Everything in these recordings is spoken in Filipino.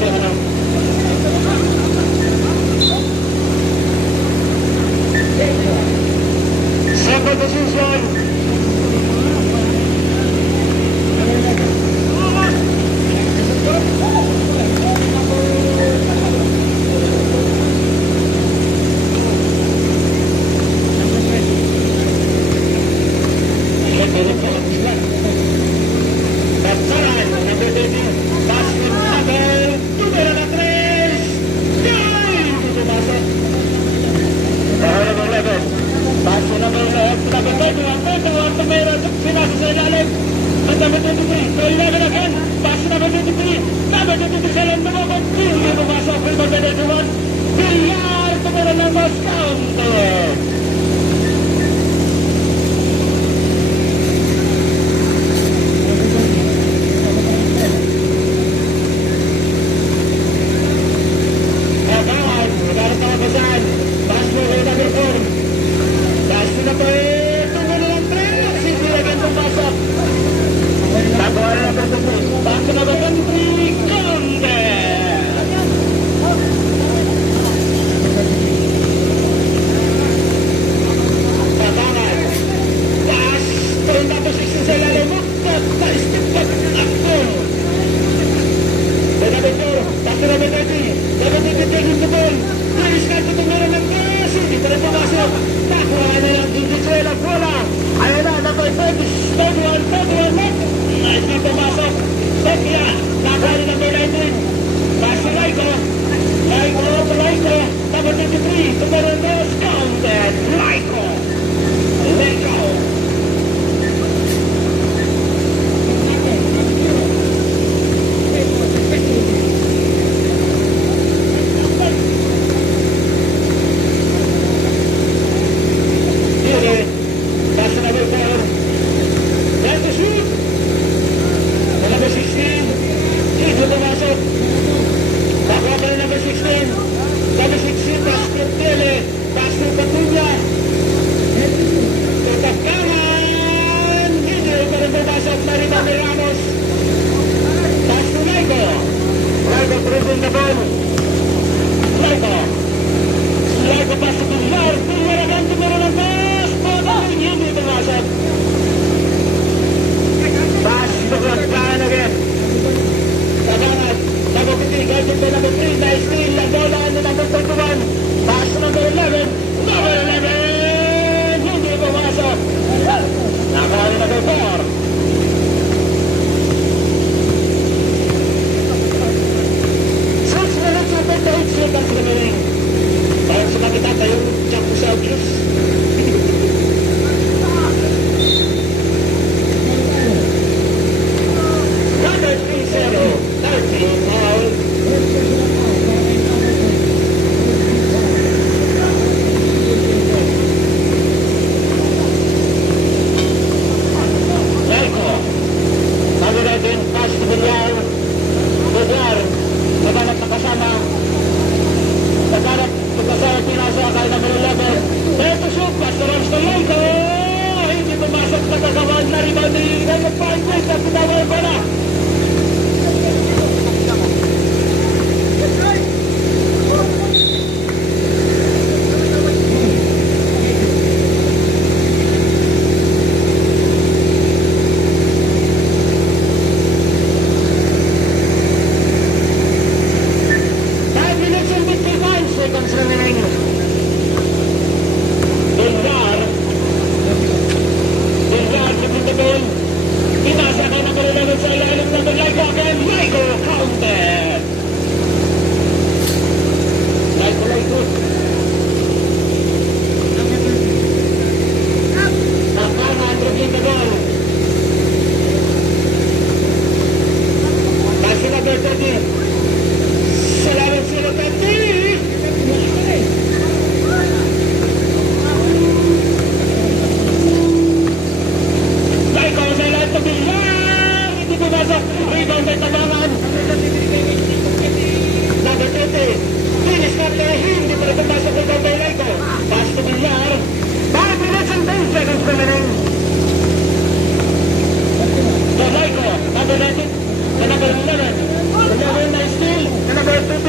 yung ano. Second position.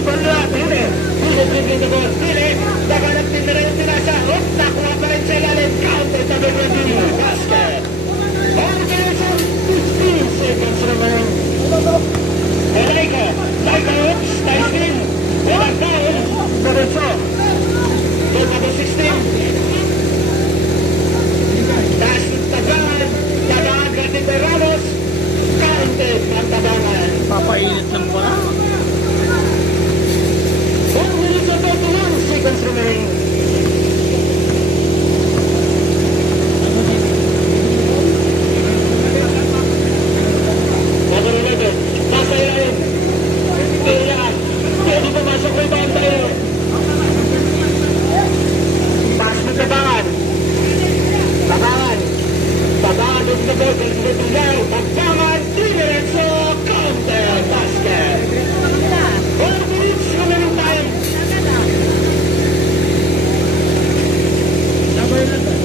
Bala, Pili. Pili, dribbling the ball. Pili, laganap din na rin yung tinasa. Oops, nakuha pa rin sa ilalim. Counted na Bigladini. Basket. Organization, 15 seconds remaining. Laika, oops, nice steal. Walang foul. Diretso. Goal number 16. Taas ng tabangan. Tabangan Gandhi Ramos. Counted ang tabangan. Papainit lang ba? 1 minute and 31 seconds remaining. Number 11. Nasa ilalim. Pwede pumasok may bawang tayo. Pass ng tabangan. Tabangan. Tabangan ng tabangan. Tabangan. Diretso. Counter. Basket. 4 minutes remaining time. Number 11.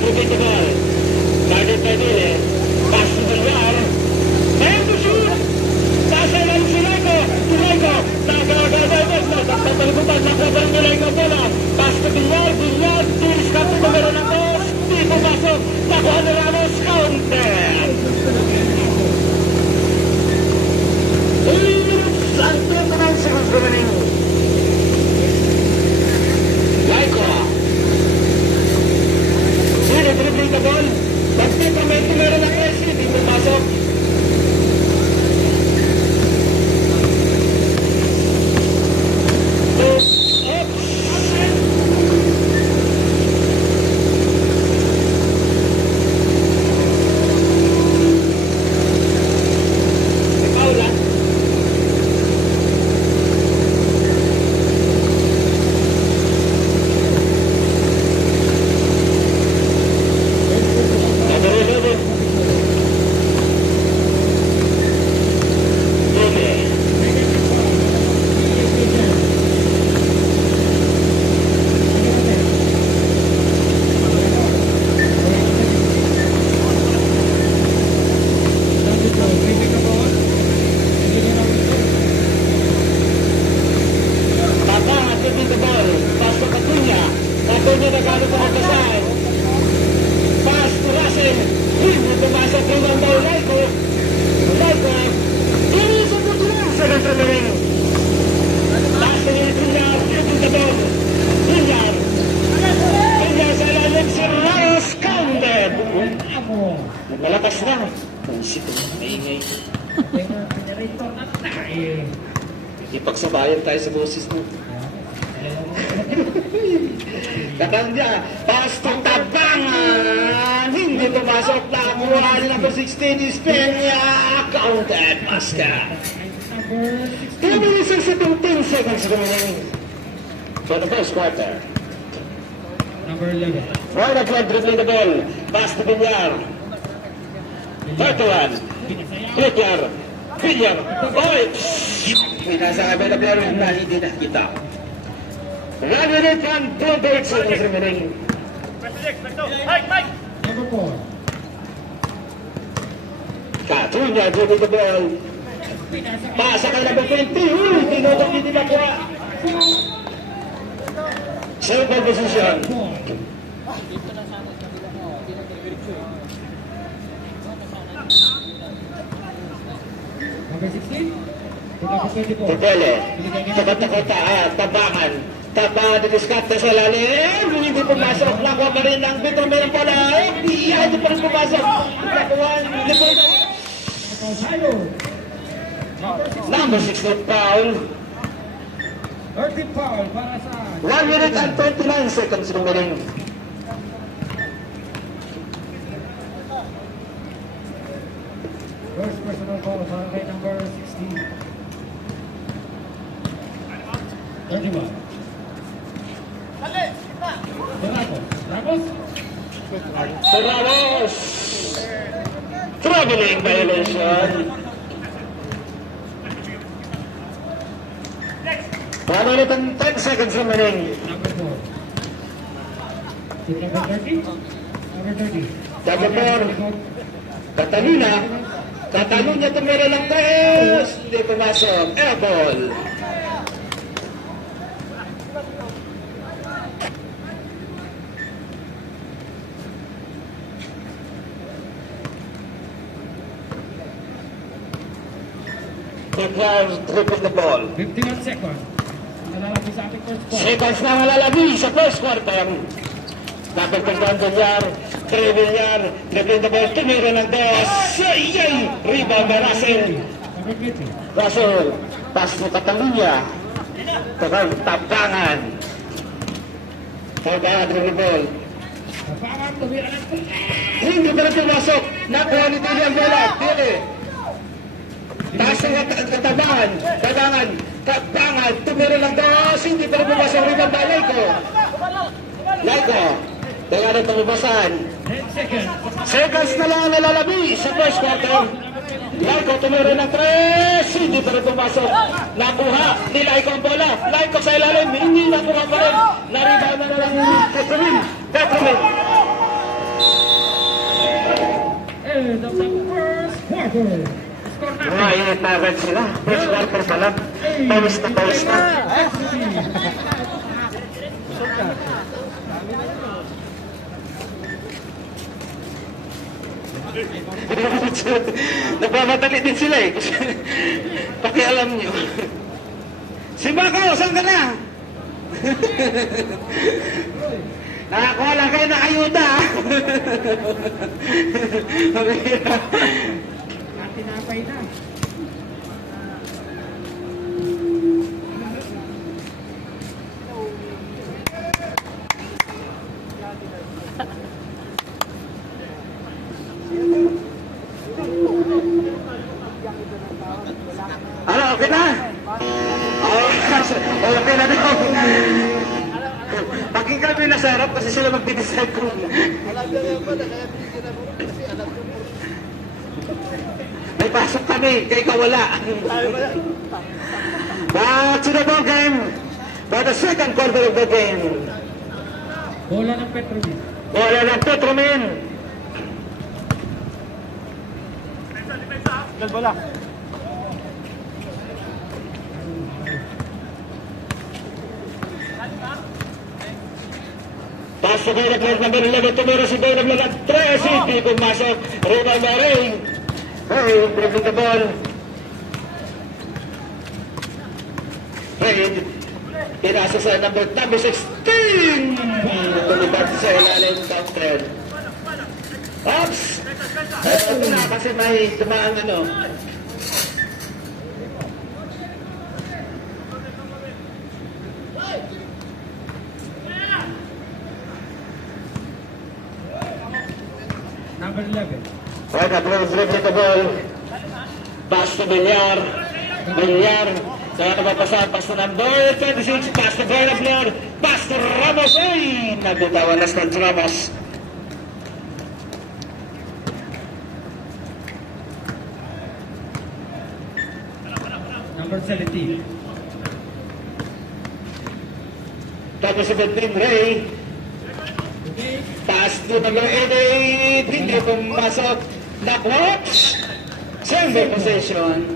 Dribbling the ball. Guarded by Dile. Pass to Villar. And to shoot. Nasa ilalim si Laiko. Nagpapalibutan. Nakuha ni Laiko bola. Pass to Villar. Villar. Dilis ka po meron ng boss. Di pumasok. Nakuha ni Ramos. Counter. 3 minutes and 29 seconds remaining. Laiko. Dile dribbling the ball. Pagkakamente meron ng Messi. Di pumasok. Malakas na. Pusit ang maingay. Ipagsabayan tayo sa boses mo. Katanda, pastong tabangan. Hindi pumasok na. Mula ni number 16 is Peña. Counted basket. 2 minutes and 17 seconds remaining for the first quarter. Number 11. Right at one, dribbling the ball. Pass to Villar. 31. Villar. Oy! Pinasa kami na pero hindi nakita. 1 minute and 28 seconds remaining. Number 4. Katunya, dribbling the ball. Pasa kay number 20. Uy, tinutok hindi nakuha. Serve position. Number 16. Number 24. Pupele. Takot-takota. Tabangan. Tabangan diniskarte sa lalim. Hindi pumasok. Nakuha pa rin ang bito. Meron pala. Hindi pa rin pumasok. Nakuha. Hindi pa rin. Number 16 foul. 13 foul para sa 1 minute and 29 seconds remaining. first personal foul para kay number 16. 31. Ramos. Ramos. Traveling violation. 1 minute and 10 seconds remaining. Number 4. Number 30. Number 30. Number 4. Catalina. Tatanong niya tumira ng 3. Hindi pumasok. Air ball. Declares tripping the ball. 51 seconds. Nalalaki sa ating first ball. Seconds na malalagi sa first quarter. Dapat pagdaan Villar, 3 Villar, tripping the ball, tumira ng 2. Yay! Rebound by Russell. Number 20. Russell, pass ni Catalunya. Tabangan. Tabangan tripping the ball. Tabangan, tumira ng 3. Hindi pa rin pumasok. Nakuha ni Tili ang bola. Tili. Taas ang katabangan. Tabangan. Tumira lang 2. Hindi pa rin pumasok. Rebound by Laiko. Kaya rin tumibasan. 10 seconds. Seconds na lang ang nalalabi sa first quarter. Laiko tumira ng 3. Hindi pa rin pumasok. Nakuha ni Laiko ang bola. Laiko sa ilalim. Hindi nakuha pa rin. Naribaw na lang ni Petromin. End of the first quarter. Score natin. Mga init sila. First quarter pa lang. Pawis na pawis na. Nagmamadali din sila eh. Pakialam nyo. Si Bako, saan ka na? Nakakuha lang kayo ng ayuda. Tinapay na. Ano, okay na? Okay na daw. Pagking kami nasa harap kasi sila mag-decide kung... May pasok kami, kaya ikaw wala. Back to the ball game. For the second quarter of the game. Bola ng Petromin. Bola ng Petromin. Bola. Pass to Bayrak Lord number 11. Tumira si Bayrak Lord at 3. Hindi pumasok. Rebound by Ray. Ray, dribbling the ball. Ray, pinasa sa number 16. Tulibad sa ilalim. Counter. Ops! Ito na kasi may tumaang ano. Number 11. Right up, dribbling the ball. Pass to Villar. Villar. Kaya napapasa. Pass to number 26. Pass to Bayrak Lord. Pass to Ramos. Ay! Nabitawan na Stan Ramos. Number 17. Tapos sa 15, Ray. Pass to number 88. Hindi pumasok. Knockouts. Same possession.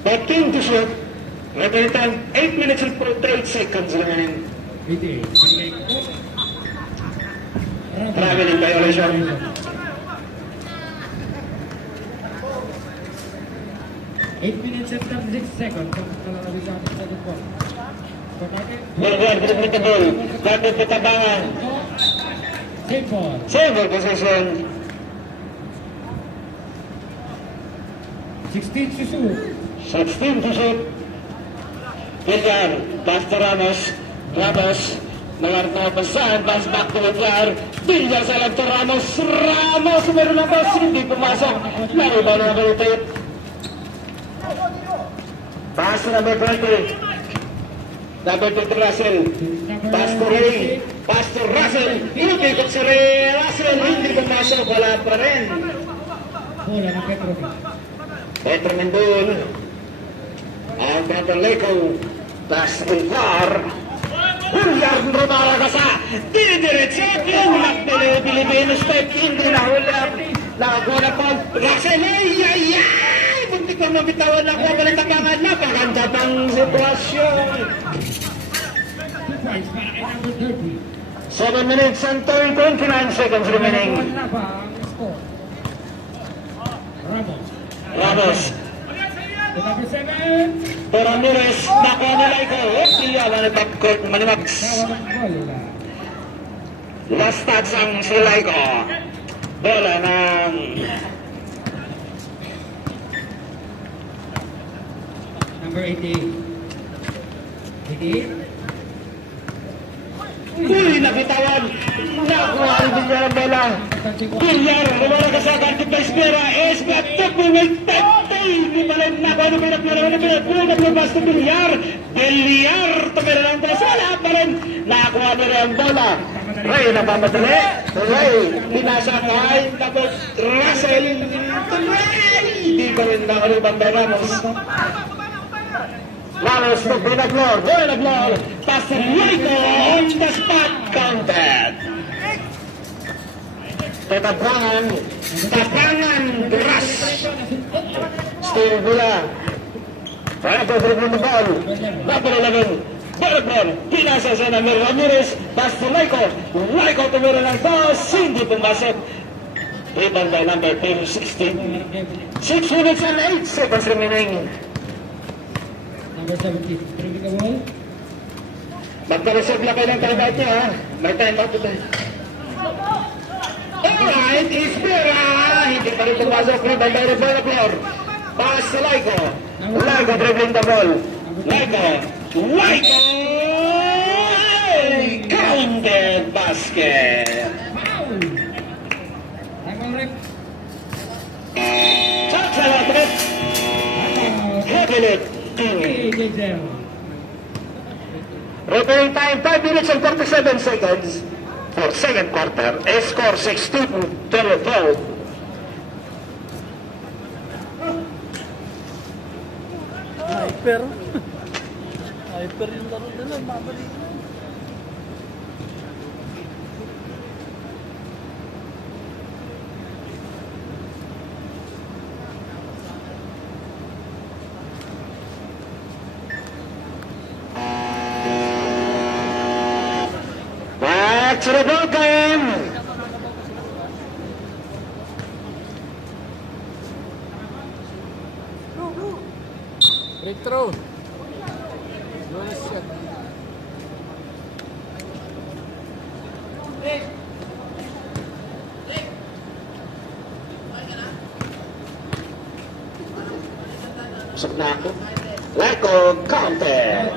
But came to shoot. Regular time, 8 minutes and 48 seconds remaining. 88. Traveling violation. 8 minutes and 36 seconds. Kalalabi sa ating second ball. Score natin. Well, dribbling the ball. Dapat patabangan. Same ball. Same possession. 16 to shoot. 16 to shoot. Villar, pass to Ramos. Ramos, nagarto pasan, pass back to Villar. Villar sa lang to Ramos. Ramos, meron na pass, hindi pumasok. Laro ba na nabalutip? Pass to number 20. Number 20 Russell. Pass to Ray. Pass to Russell. Hindi ko si Ray. Russell, hindi pumasok. Wala pa rin. Bola ng Petromin. Petro Mendul. Ang Pantaleco. Pass to Villar. Villar, rumara ka sa. Didiretso. Yung lakde Filipino step, hindi nahulap. Nakakuha na po. Russell, ay! Bunti ko mabitawan na ko. Balitabangan na. Paganda pang sitwasyon. 2 points para kay number 30. 7 minutes and 29 seconds remaining. Wala pa ang score. Ramos. Ramos. To number 7. To Ramirez. Nakuha nila ito. Iya, manipag-court, manimags. Kawalan bola. Last touch ang Silaiko. Bola ng Number 88. 88. Uy, nabitawan. Nakuha ang Villar ang bola. Villar, wala ka sa agad pa Espera. Espera, took me with 30. Hindi pa rin nakuha ng pinag-pinag to Villar. Villar, tumira lang bola. Wala pa rin. Nakuha na rin ang bola. Ray, napamadali. Ray, pinasa kay. Tapos, Russell. Ray! Hindi pa rin nakuha ng Bamba Ramos. Ramos to Binaglor. Binaglor. Pass to Rico on the spot. Counted. Tatapangan. Tapangan. Duras. Still Villa. Para po dribble the ball. Number 11. Binaglor. Pinasa sa Namir Ramirez. Pass to Rico. Rico tumira ng toss. Hindi pumasok. Rebound by number 16. 6 minutes and 8 seconds remaining. Number 17. Dribbling the ball. Magpa-reserve lang kayo ng timeout niya, ha? May timeout ito. Alright, Espera! Hindi pa rin pumasok. Rebound by Binaglor. Pass to Laico. Laico dribbling the ball. Laico. Laico! Counted basket. Foul! Time on rep. Shot sa lahat. Heavily. Okay, good job. Referee time 5 minutes and 47 seconds for second quarter. Score 16-12. Hyper. Hyper yung laro nila, mabalik na. Back to the ball game. Breakthrough. Bonus shot. Pasok na ako. Laico counted.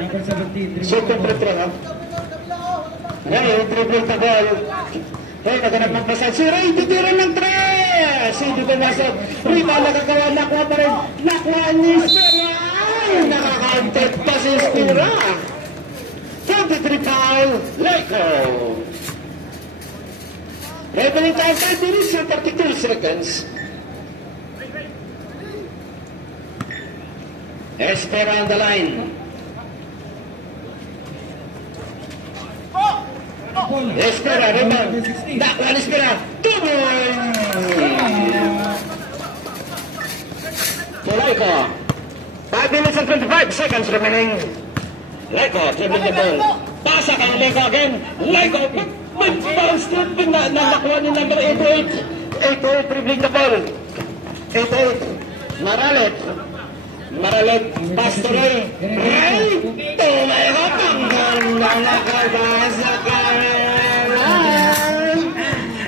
Number 17. Second free throw, ha? Ray, dribble the ball. Ray, naganap ng pasal. Si Ray, titira ng tres. Hindi pumasok. Ray, nakagawa. Nakuha pa rin. Nakuha ni Espera. Ay, nakaka-counted pa si Espera. 23 foul. Laico. Reveling time 5 minutes and 32 seconds. Espera on the line. Espera, rebound. Nakuha ni Espera. 2 points. To Laico. 5 minutes and 25 seconds remaining. Laico, dribbling the ball. Pasa kay Laico again. Laico, bounce to na nakuha ni number 88. 88 dribbling the ball. 88. Maralet. Maralet, pass to Ray. Ray, tumayo tanggal na nakabasa ka.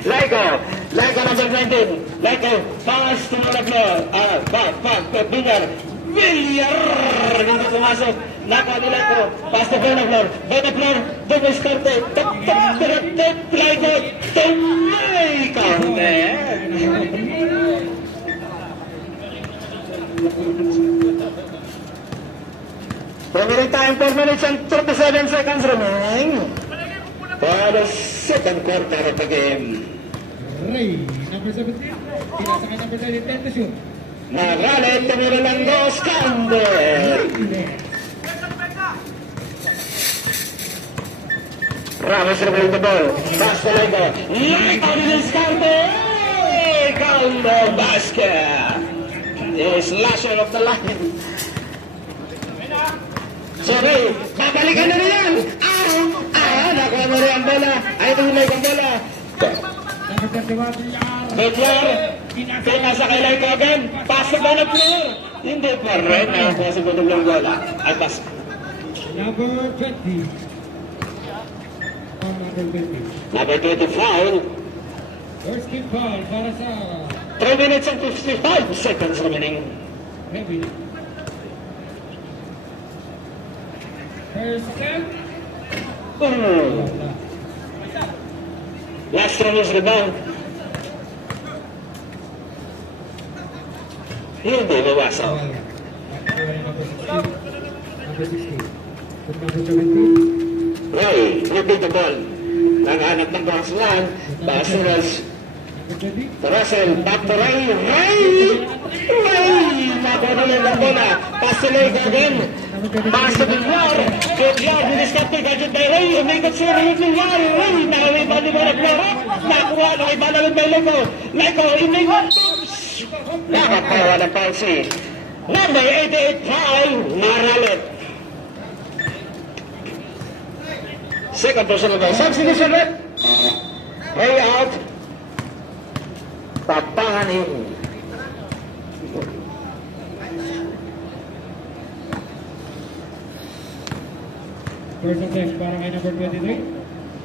Laico, Laico number 19. Laico, pass to Binaglor. Villar. Villar! Hindi pumasok. Nakuha ni Laico. Pass to Binaglor. Binaglor, double skarte. Laico, tumay kaunti. Remaining time 4 minutes and 37 seconds remaining for the second quarter of the game. Ray, number 17. Tinasa kay number 10 to shoot. Nagalit, tumira ng dos, counted. Ramos removing the ball. Pass to Lego. Lego diniscarte. Caldo basket. Is slasher of the line. Sorry, babalikan na yan. Nakuha mo rin ang bola. Ay, tunay ang bola. Number 31, Villar. Villar, pinasa kay Lego again. Pass to the player. Hindi pa rin. Nakakuha sa bottom ng bola. Ay, pass. Number 20. Number 20. Number 20 foul. First team foul para sa 3 minutes and 55 seconds remaining. Heavy. First set. Wala. Last one is rebound. Hindi mawasaw. Number 16. Number 16. With number 17. Ray, repeat the ball. Naghanap ng box one. Pass to Russ. Number 20. To Russell. Back to Ray. Ray! Nakuha na lang ang bola. Pass to Lego again. Pass to Villar. Villar, diniscarte. Gadget by Ray. Umikot si Ray. Villar. Ray, nakaway ba ni Bola Flora? Nakuha. Nakaiba na rin by Lego. Lego, umikot. Nakapawa ng foul si number 88 foul. Maralit. Second personal foul. Substitution red. Way out. Tapanganin. First attempt para kay number 23.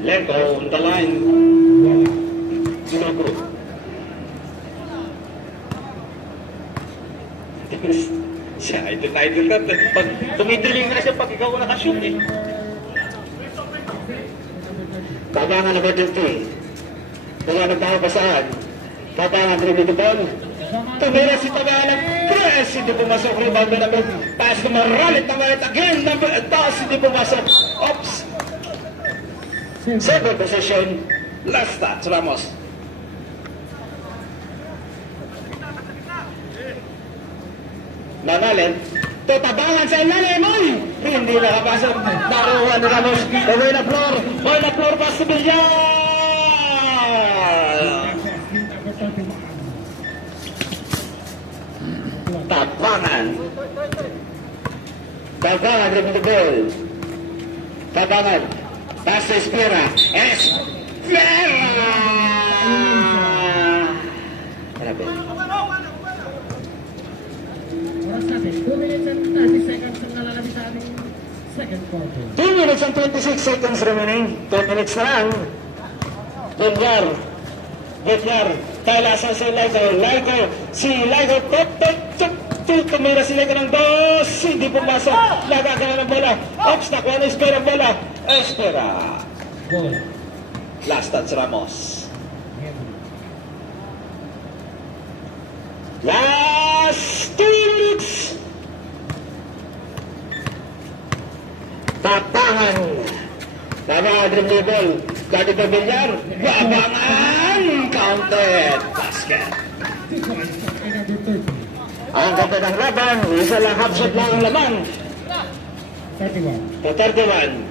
Lego on the line. Wala. Sinogro. Siya, idol ka. Pag tumitiling na siya, pag ikaw nakashoot eh. Tabangan number 20. Kung ano pa pa saan. Tabangan dribble the ball. Tumira si Tabangan. Press, hindi pumasok. Rebound na number. Pass to Maralit. Tamalit again. Number, toss, hindi pumasok. Oops. Second possession. Last touch, Ramos. Manalit. Tatabangan sa ilalim. Oy! Hindi nakapasok. Naruha ni Ramos. Away na floor. Away na floor. Pass to Villar. Number 31. Tabangan. Tabangan dribble the ball. Tabangan. Pass to Espera. Espera! Grabe. Oras natin, 2 minutes and 30 seconds ang nalalabis sa ating second quarter. 2 minutes and 26 seconds remaining. 2 minutes na lang. Villar. Villar. Kailasan si Lego. Lego. Si Lego. Tumira si Lego ng dos. Hindi pumasok. Nagagana ng bola. Ops. Nakuha na Espera ang bola. Espera. Ball. Last touch Ramos. Heavy. Last 2 minutes. Tapangan. Tabangan dribble ball. Dati pa Villar. Babangan. Counted. Basket. 2 points kay number 30. Ang ganda ng laban. Isa lang half shot lang ang laman. 31. To 31.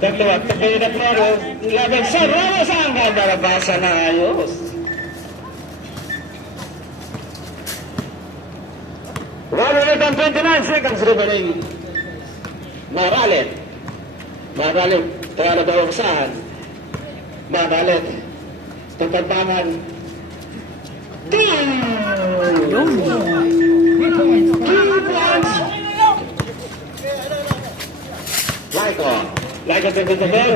Dagdagan. Tabi na Floro. Laban sa Ramos. Ang ganda na basa na ayos. One minute and 29 seconds remaining. Maralit. Maralit. Kaya na daw usahan. Maralit. Tatabangan. 2 points. Laiko. Laiko to the ball.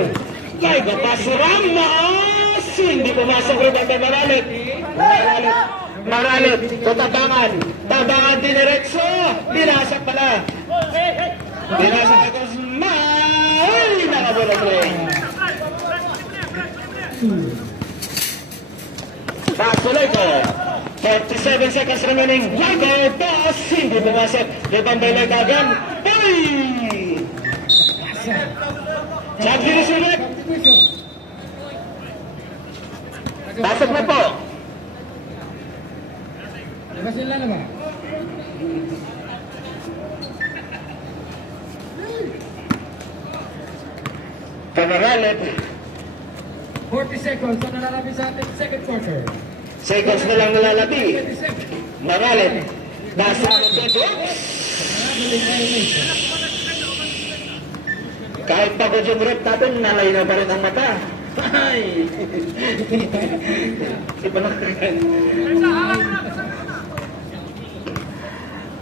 Laiko pass to Ramos. Hindi pumasok rin ang Maralit. Maralit. Maralit. Tatabangan. Tabangan diniretso. Dinasak pala. Dinasak ako. Ay! Nakabola play. Pass to Laiko. 47 seconds remaining. Laiko. Pass. Hindi pumasok. Rebound by Laiko again. Ay! Check finish ulit. Pasok na po. Labas nila na ba? Pamaralit. 40 seconds na nalalabi sa ating second quarter. Seconds na lang nalalabi. 20 seconds. Maralit. Nasa ano dito? Nagaling violation. Kahit pagod yung rep natin, nalay na pa rin ang mata. Ay! Si Panakagan.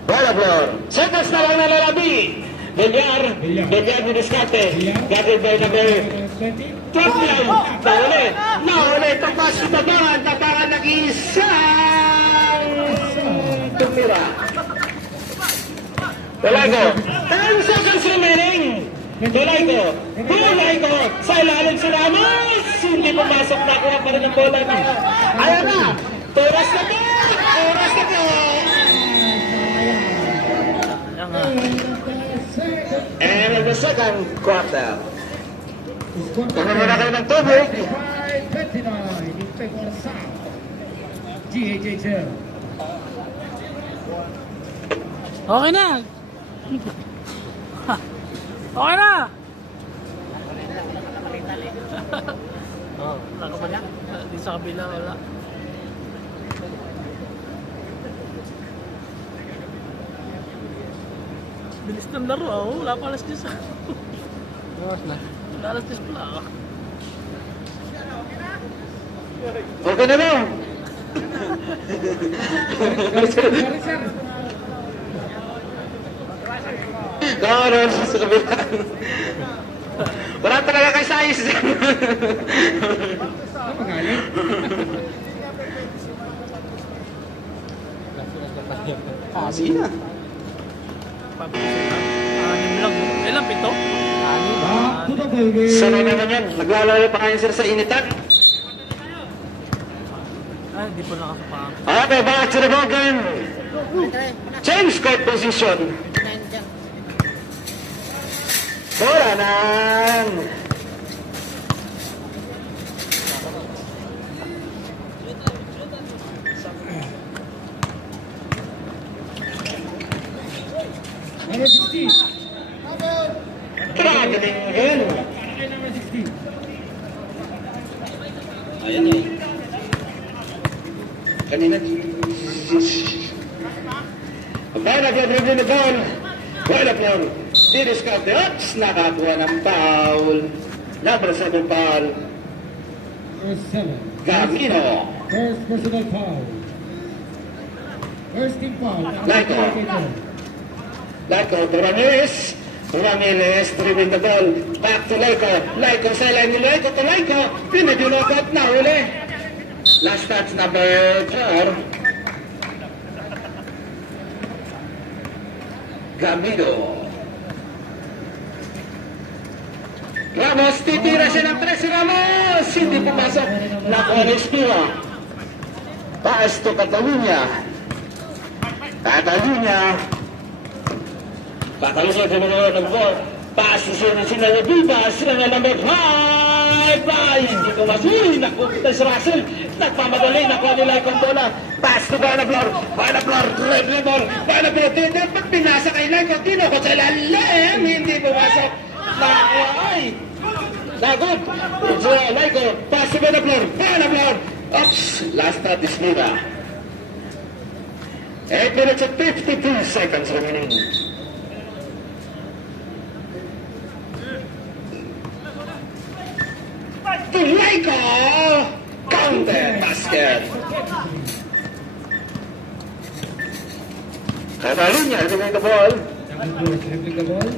Wala, Flor. Seconds na lang nalalabi. Bilyar. Bilyar ni Discarte. Gated by number 20. 12 lang. Nahuli. Nahuli. Tapas sa tabangan. Tabangan nag-isang tumira. Tulayko. 10 seconds remaining. Tulayko. Tulayko. Sa ilalim si Ramos. Hindi pumasok. Nakuha pa rin ang bola niya. Ayan na. Turas na po. Turas na po. And in the second quarter. Kung muna kayo ng tubig. 5:29 in favor of South. GHHL. Okay na. Okay na. Oh, wala ka ba na? Di sa kabila, wala. Bilis ng laro, oh. Wala pa alas 10. Oras na. Wala alas 10 pala, oh. Okay na ba? Sorry, sir. Gano'n sa kabila. Wala talaga kay size. Ano magaling? Sige na. Anim lang. Ilan, 7? Back to the baby. Sanay naman yan. Naglalaro pa kayo sir sa initan. Ay, di po nakasapang. Okay, back to the ball game. Change court position. Bola ng... Number 16. Traveling again. Okay, number 16. Ayan eh. Kanina. Para nag-review na ball. Wala po. Didiscount the ups. Nakakuha ng foul. Number 7 foul. First 7. Camino. First personal foul. First team foul. Laiko. Laiko to Ramirez. Ramirez dribbling the ball. Back to Laiko. Laiko sa line ni Laiko to Laiko. Pinag-unokot na uli. Last touch number 4. Gamido. Ramos, titira siya ng 3 Ramos. Hindi pumasok. Nakuha ni Espira. Pass to Catalunya. Catalunya. Catalunya sa mga ng ball. Pass to sila Vivas. Sila na number 5. Ay, hindi ko masuri. Nakuha si Russell. Nagpamadali. Nakuha nila yung bola. Pass to Banaflor. Banaflor. Dribbling ball. Banaflor. Pag pinasa kay Laiko. Tinukot sa lalim. Hindi pumasok. Nakuha ay. Lagot. It's Laiko. Pass to Banaflor. Banaflor. Oops. Last shot is Mira. 8 minutes and 52 seconds remaining. To Laiko! Counter basket! Catalunya dribbling the ball. Dribbling the ball.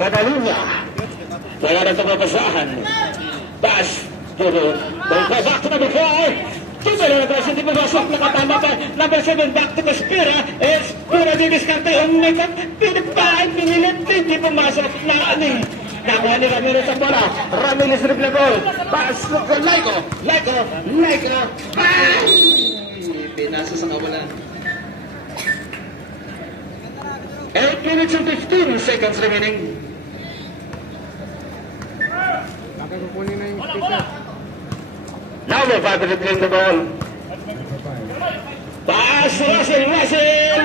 Catalunya. Wala na ito mabasahan. Pass. Back to number 4. Tumalo na tayo. Hindi mabasok. Nakatama pa. Number 7. Back to Espira. Espira diniskante. Umikot. Pinipain. Pinilit. Hindi pumasok. Naaning. Nakuha ni Ramirez ang bola. Ramirez dribble ball. Pass. Laiko. Laiko. Laiko. Pass. Pinasa sa kawalan. 8 minutes and 15 seconds remaining. Kukunin na yung speaker. Now we're about to return the ball. Pass, Russell,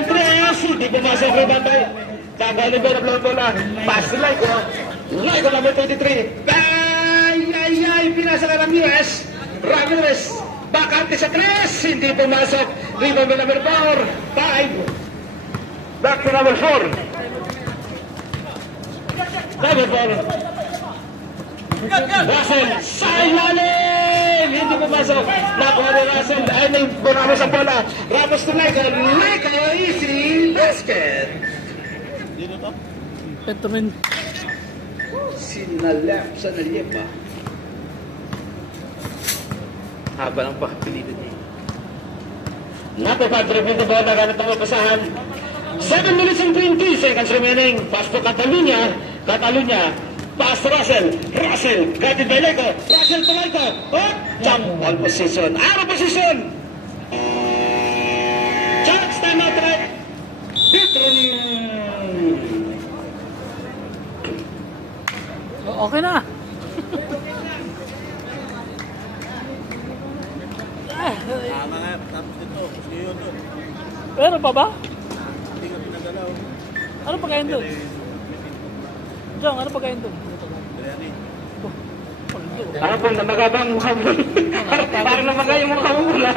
Tres. Hindi pumasok rin bantay. Tagalog ba na bola? Pass to Laiko. Laiko number 23. Bang! pinasa ka ng US. Ramirez, bakante sa 3, hindi pumasok. Rebound by number 4, 5. Back to number 4. Number 4. Russell, sa ilalim! Hindi pumasok. Nakuha ni Russell. Ay, may Ramos sa bola. Ramos to Laiko. Laiko, easy basket. Ito rin. Sinalap sa nalipa. Haba ng pakapilitan niya. Napapadribble the ball. Naganap ang mapasahan. 7 minutes and 20 seconds remaining. Pass to Catalunya. Catalunya. Pass to Russell. Russell. Guided by Laiko. Russell to Laiko. Oh! Jump ball position. Out of position. Chance time out right. Okay na. Tama nga, tapos dito, gusto yun doon. Pero pa ba? Hindi ka pinagalaw. Ano pagkain doon? Jong, ano pagkain doon? Biryani. Parang po, namaga ang mukha mo. Parang namaga yung mukha mo mula.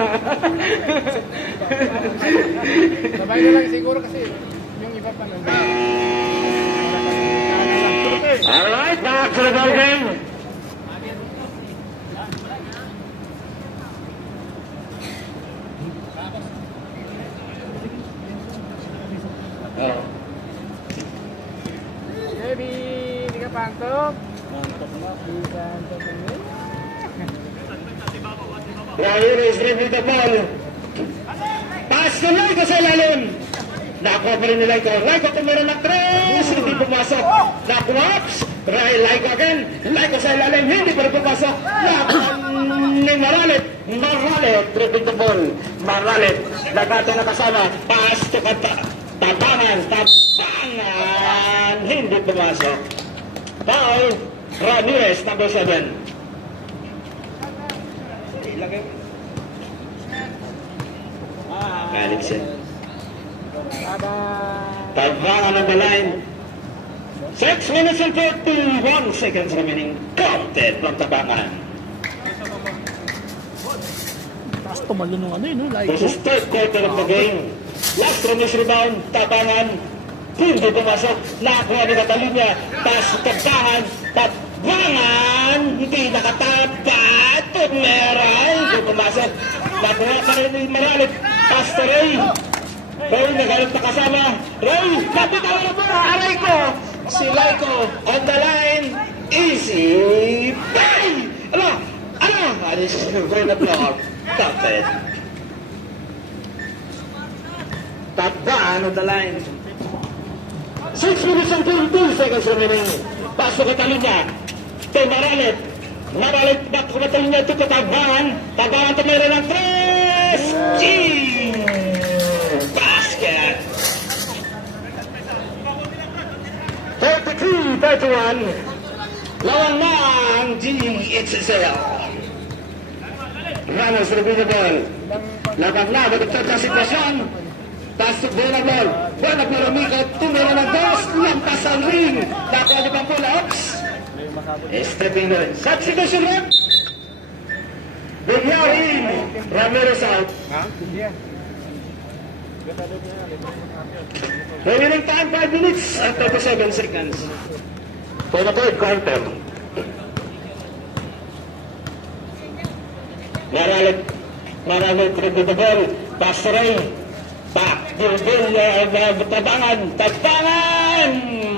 Sabay na lang siguro kasi yung iba pa nandun. Alright, back to the ball game. Oh. Baby, hindi ka pantok. Mantok na. Hindi ka pantok. Ramirez dribbling the ball. Pass to Laiko sa ilalim. Nakuha pa rin ni Laiko. Laiko tumira ng 3. Hindi pumasok. Nakuha. Laiko again. Laiko sa ilalim. Hindi pa rin pumasok. Nakuha ni Maralit. Maralit dribbling the ball. Maralit. Nagkata na kasama. Pass to Tabangan. Tabangan. Hindi pumasok. Foul. Ramirez, number 7. Ilagay mo. Galing siya. Tabangan on the line. 6 minutes and 41 seconds remaining. Counted from Tabangan. Taas tumalun ng ano yun, no? Like, This is third quarter of the game. Last release rebound. Tabangan. Hindi pumasok. Nakuha ni Catalunya. Pass to Tabangan. Tabangan. Hindi nakatapat. Tumera. Hindi pumasok. Nakuha pa rin ni Maralit. Pass to Ray. Ray, nagalit na kasama. Ray, kapitan na po. Aray ko. Si Laiko on the line. Easy. Bang! Ala! Ala! Alis na ko na block. Tapet. Taban on the line. 6 minutes and 22 seconds remaining. Pass to Catalunya. To Maralit. Maralit back to Catalunya to Tabangan. Tabangan tumira ng 3. Basket. 33-31. Lawan na ang GHSL. Ramos reviewing the ball. Laban na, magiging sa sitwasyon. Pass to Buenabol. Buenabol umikot. Tumira ng 2. Lampas ang ring. Nakuha niyo pang pull-ups. Stepping na rin. Substitution rin. Bigyarin. Ramirez out. Remaining time 5 minutes and 37 seconds. For the third quarter. Maralit with the ball. Pass to Ray. Back. Tabangan. Tabangan.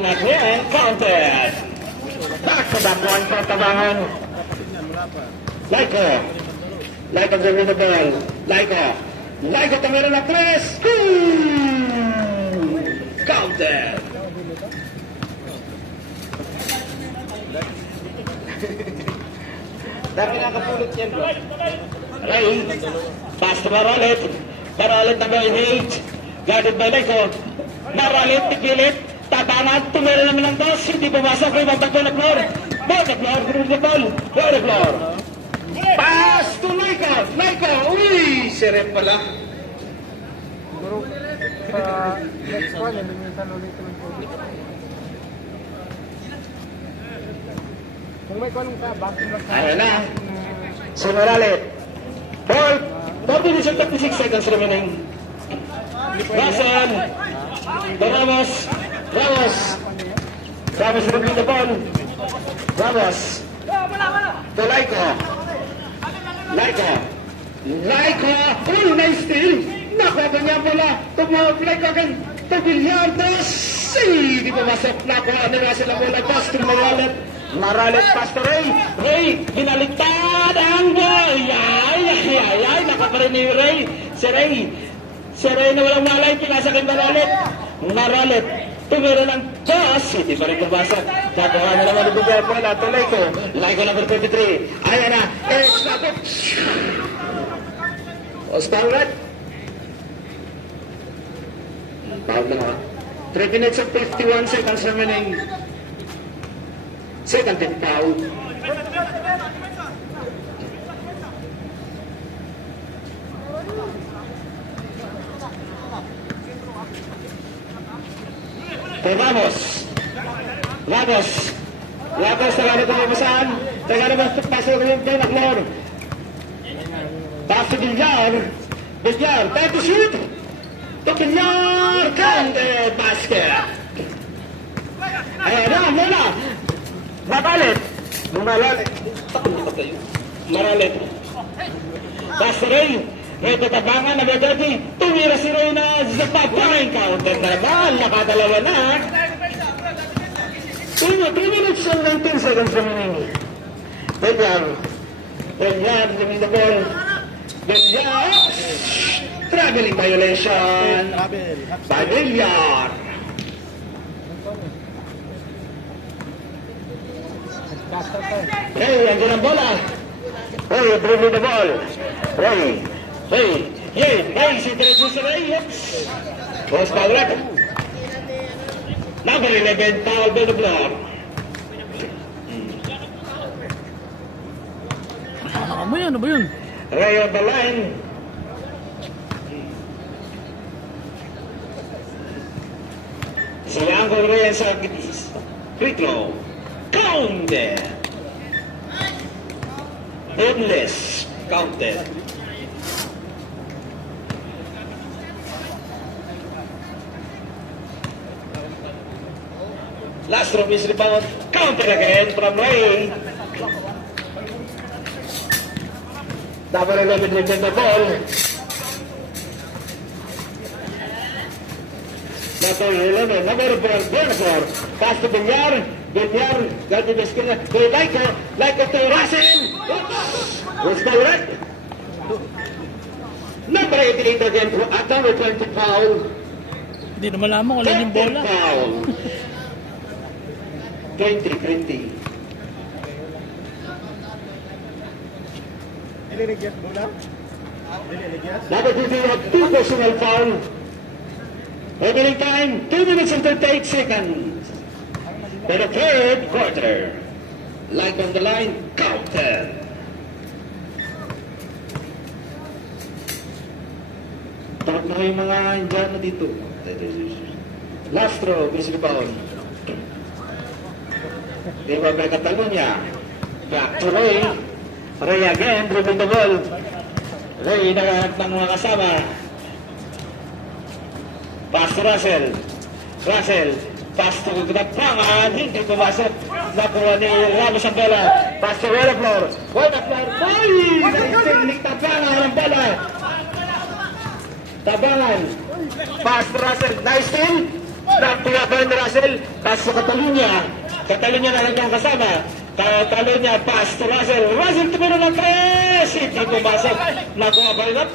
Again, counted. Back to back one for Tabangan. Laiko. Laiko with the ball. Laiko. Laiko tumira na 3. Counted. Dami nakapulot yan, bro. Ray. Pass to Maralit. Maralit number 8. Guarded by Laiko. Maralit, pipilit. Tabangan, tumira naman ng 2. Hindi pumasok. Rebound back to the floor. Ball the floor. Through the ball. Ball the floor. Pass to Laiko. Laiko. Uy! Sirep pala. Siguro sa next one, yan minsan ulit naman po. Kung may kulong ka, bakit ba ka? Ayan na. So, Morales. Ball. 40 minutes and 56 seconds remaining. Russell. Ramos. Ramos. Ramos reviewing the ball. Ramos. To Laiko. Laiko. Laiko. Oh, nice steal. Nakuha niya bola. Tumawag Laiko again. To Villardos. Di pa masok. Nakuha ni Russell ang bola. Pass to Morales. Morales pass to Ray. Ray. Binaliktad ang ball. Ay. Nakaparin ni Ray. Si Ray na walang malay. Pinasa kay Morales. Morales. Tumira ng toss. Hindi pa rin kumasa. Nakuha na naman ang bigay bola. To Laiko. Laiko number 23. Ayan na. Stop it. Osvaldo. Foul na nga. 3 minutes and 51 seconds remaining. Second and foul. Kay Ramos. Ramos, tagala ko masan. Tagala mo pasok ko yung Benaclor. Pass to Villar. Villar, time to shoot. To Villar, counted basket. Ayan na, mula. Maralit. Pass to Ray. Ray tatabangan na Bedati. Tumira si Ray na Zapapang counted na naman. Nakadalawa na. 3 minutes and 19 seconds remaining. Villar, leaving the ball. Villar. Traveling violation. By Villar. Ray, andyan ang bola. Ray, dribbling the ball. Ray. Si Diretso si Ray. Cross power. Number 11, foul by the block. Ano ba yun? Ray on the line. Si Uncle Ray sa free throw. Counted. Boneless. Counted. Last throw is rebound. Counted again from Ray. Double 11 retain the ball. Number 11, number 4. Pass to Villar. Villar, got to the screen. To Laiko to Russell. Who's correct? Number 88 again, at number 20 foul. Hindi naman lamang kung alin yung bola. Foul. 20. Number 50 had 2 personal foul. Opening time, 2 minutes and 38 seconds. For the third quarter. Like on the line, counted. Takot na yung mga Indiano dito. Last throw, miss rebound. Diba by Catalunya. Back to Ray. Ray again, dribbling the ball. Ray, nakahanap ng mga kasama. Pass to Russell. Pass to Gutapangan. Hindi pumasok. Nakuha ni Ramos ang bola. Pass to Wellaflor. Boy! Nagsinig Tabangan ang bola. Tabangan. Pass to Russell. Nice steal. Nakuha pa ni Russell. Pass to Catalunya. Catalunya na hanggang kasama. Catalunya, pass to Russell. Russell tumiro ng 3. Hindi pumasok. Nakuha pa rin.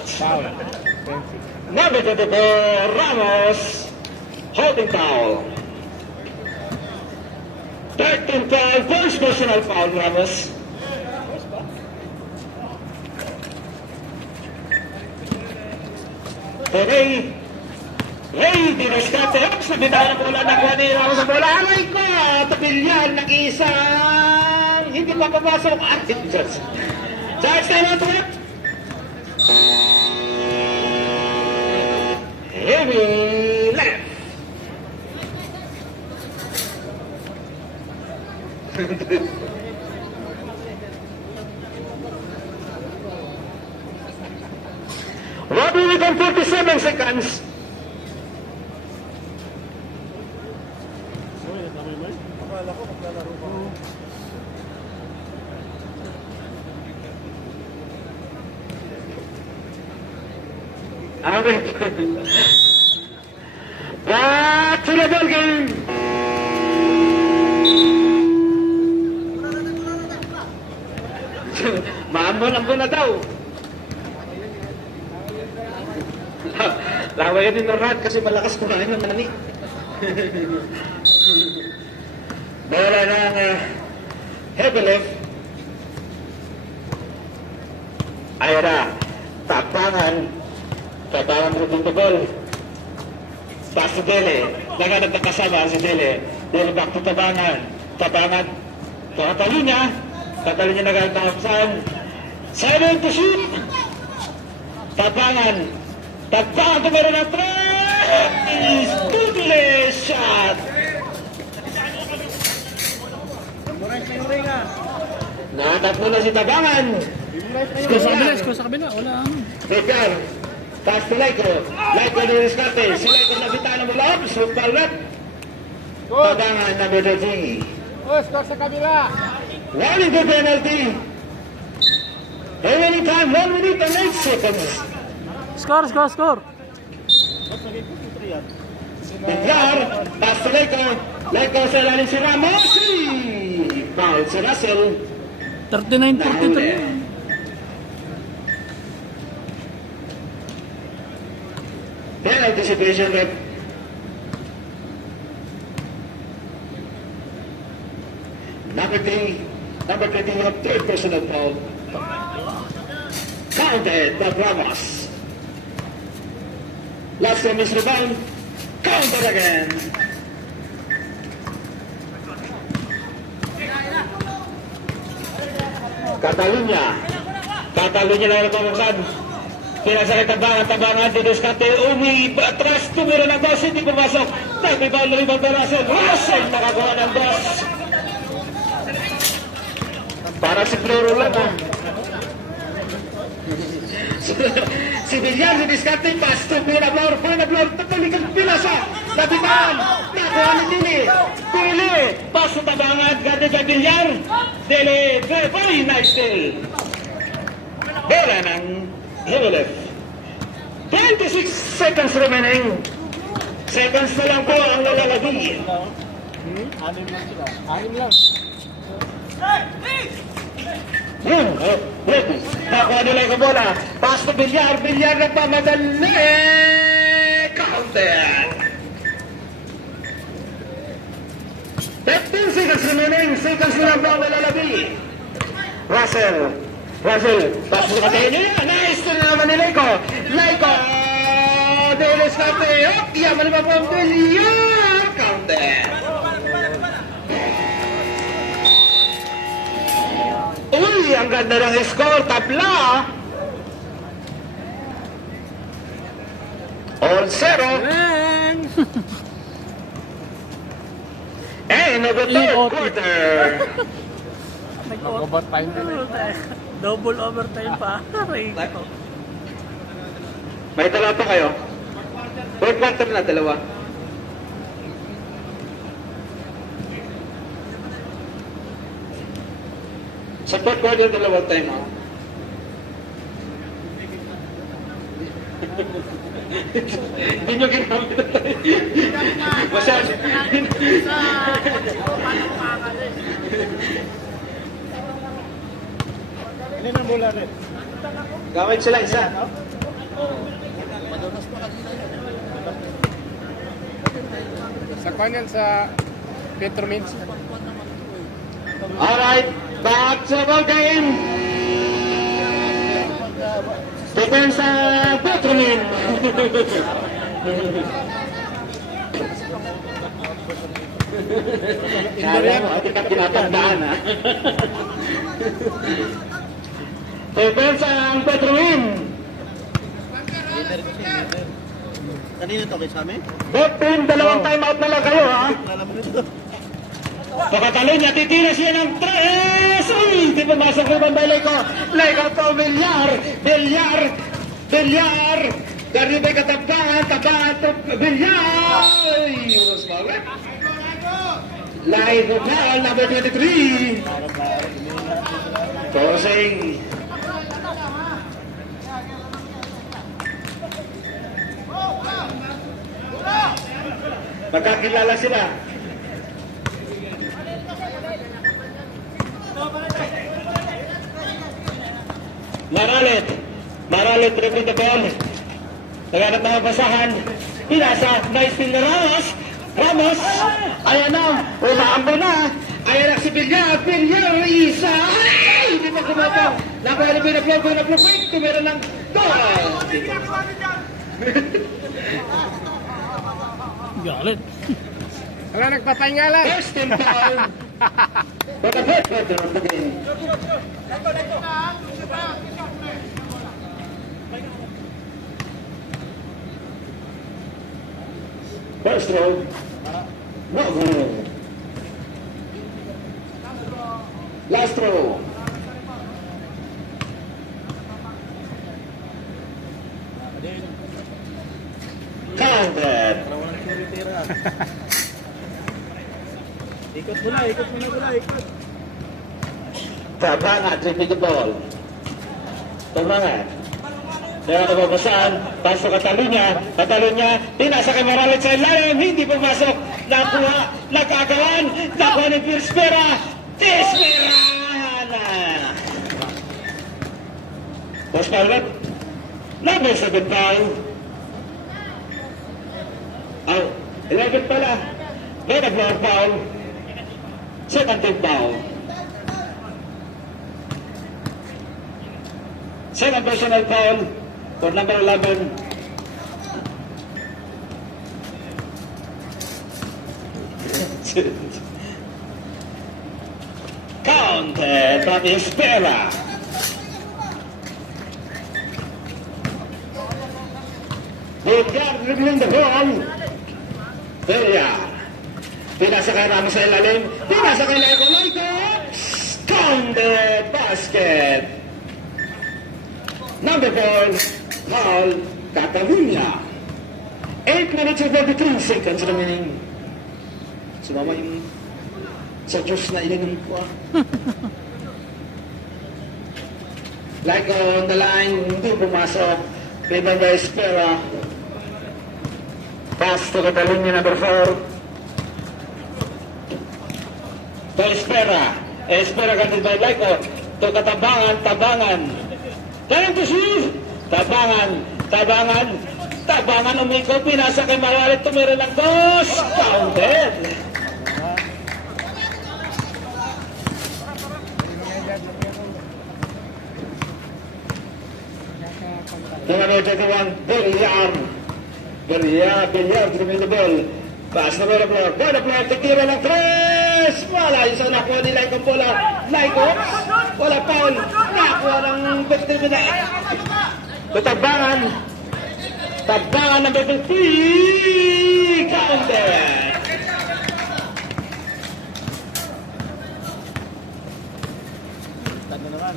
Number 24, Ramos. Holding foul. 13 foul, first personal foul, Ramos. Ray, dineskate. Oops, nabitaw na bola. Nakuha ni Ramos ang bola. Aray ko! Tabilyan, nag-isang. Hindi pa papasok. Charge time out, rep. Heavy left. and 47 seconds. Akala ko maglalaro pa. Okay. Back to the ball game. Maambon-ambon na daw. Lawayan din ng rat kasi malakas kumain ng mani. Bola ng Hebelev. Ayan na. Tapangan. Tapangan mo itong ball. Pass to Dele. Naganap na kasama si Dele. Dele back to Tabangan. Tabangan. Katalunya. Katalunya naganap na kapsan. 7 to shoot. Tabangan. Tabangan tumero ng 3. Studley shot. Nakatatlo na si Tabangan. Score sa kabila, wala. Tekar. Pass to Laiko. Laiko din skate. Si Laiko nabitaan ng loob. Shoot ball red. Tabangan na Bedezi. Score sa kabila. One is the penalty. Remaining time, 1 minute and 8 seconds. Score. Tekar. Pass to Laiko. Laiko sa ilalim si Ramosi. Foul si Russell. 39-43. Penalty situation rep. Number 13 of third personal foul. Counted by Ramos. Last time is rebound. Counted again. Catalunya na nagpapagsan. Pinasakit tabangan, dinuskate, atras, tumira ng boss, hindi pumasok. Nag-rebound na rebound na Russell nakakuha ng boss. Para si Floro lang ha. Si Villar, dinuskate, pass, tumira, blower, tapulikan, pinasa, nabitaan, nakuha ni Dili, Pili, pass sa tabangan, ganda sa Villar, Dili, very nice steal. Bola ng Hebelev. 26 seconds remaining. Seconds na lang po ang lalalabi. Anim lang sila. Ready. Nakuha nila yung bola. Pass to Villar. Villar nagmamadali. Counter. 15 seconds remaining. Seconds na lang po ang lalalabi. Russell, pass mo kasi niya. Nice na naman ni Laiko. Dennis Kate. Yaman naman po ang Villar. Counter. Uy, ang ganda ng score. Tabla. All zero. And over third quarter. Overtime din. Double overtime pa. May dalawa pa kayo? Fourth quarter na, dalawa. Sa fourth quarter, dalawang time ha? Hindi nyo ginamit na tayo. Masyado. Ano yung bola rin? Gamit sila isa. Sa kanyan sa Petro Mins. Alright, back to the ball game. Defense sa Petromin. Kala mo, hindi ka tinatandaan ha. Defense ang Petromin. Kanina to kay Sami? Both team, dalawang timeout na lang kayo ha. Lalaban nito. Pagkatalo niya, titira siya ng 3. Uy, di pumasok yung banday Laiko. Laiko to, Villar. Garibay katabangan, tabangan to Villar! Yunus Maulet. Live ball, number 23. Tossing. Magkakilala sila. Maralit. Maralit dribbling the ball. Naghanap ng basahan. Pinasa. Nice pin na Ramos. Ramos. Ayan na. Umaambo na. Ayan na si Villar. Villar. Isa. Ay! Hindi pa kumapang. Napakali pinaplow. Tumira ng goal. Galit. Wala, nagpapahinga lang. First team foul. But a bit better of the game. First row. No goal. Last row. Counted. Para walang tira. Ikot muna, ikot. Tabangan, dribbling the ball. Tabangan. Kaya kababasaan, pasok Catalunya, tinasa kay Maralit sa ilalim, hindi pumasok, nakagawan, nakuha ni Pirspera, Tisperana! Boss Palmet, number 7 foul. 11 pala, red of floor foul, second team foul. Second personal foul for number 11. Counted by Espera. Villar dribbling the ball. Villar. Pinasa kay Ramos sa ilalim. Pinasa kay Laiko. Counted basket. Number 4, Paul Catalunya. 8 minutes and 43 seconds remaining. Sumama yung sa Diyos na ilinom ko. Like on the line, hindi pumasok. Remember Espera. Pass to Catalunya, number 4. To Espera. Espera ganun by Laiko. To Tabangan. Kaya to shoot! Tabangan, umikot, pinasa kay Maralit, tumira ng dos! Counted! Number 21, Villar, dribbling the ball. Pass na bola floor, titira ng tres! Wala yung sa nakuha ni Laiko bola. Laiko, wala foul. Nakuha ng victim na. Tabangan ng number 3. Counted! Tanda naman.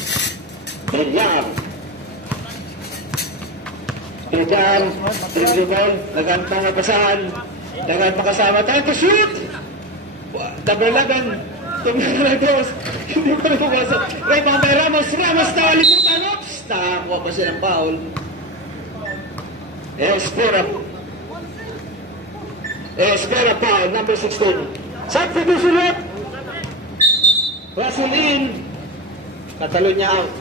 Villar, dribbling ball, nagantang napasahan. Dagan makasama tayo to shoot! Number 11, tumira ng dos. Hindi pa rin pumasok. Rebound by Ramos na alimutan. Oops! Nakakuha pa silang foul. Espera foul, number 16. Substitution up! Russell in. Catalunya out.